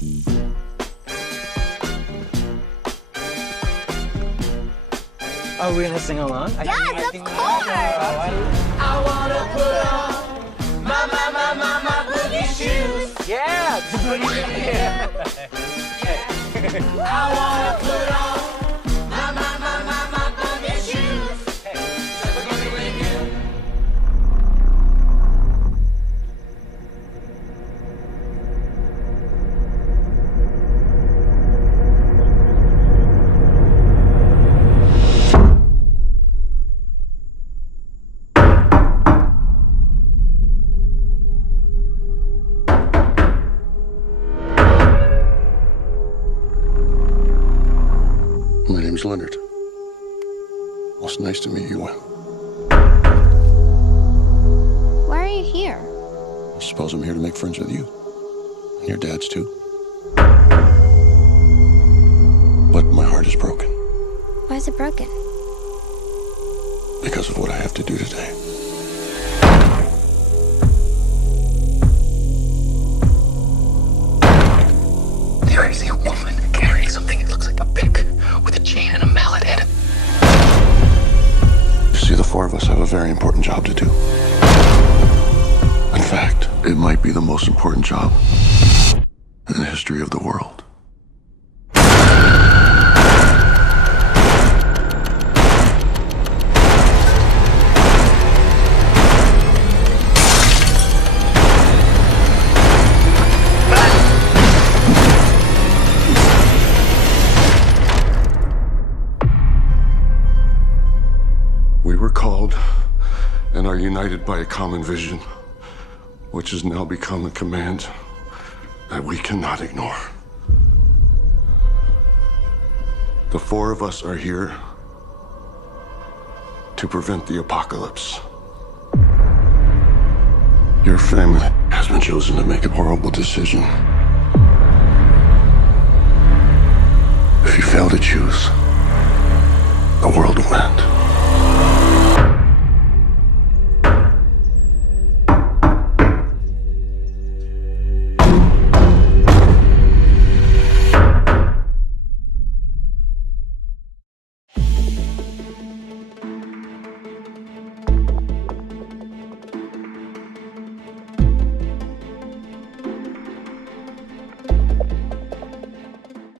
Are we gonna sing along? Yes, of course! I wanna put on my boogie shoes. Yeah! I wanna put on my boogie shoes. Boogie with you. My name's Leonard. Well, it's nice to meet you, Win. Why are you here? I suppose I'm here to make friends with you. And your dad's too. But my heart is broken Why is it broken? because of what I have to do today. There is a woman carrying something that looks like a pick with a chain and a mallet head. You see, the four of us have a very important job to do. In fact, it might be the most important job in the history of the world. We were called and are united by a common vision, which has now become a command that we cannot ignore. The four of us are here to prevent the apocalypse. Your family has been chosen to make a horrible decision. If you fail to choose, the world will end.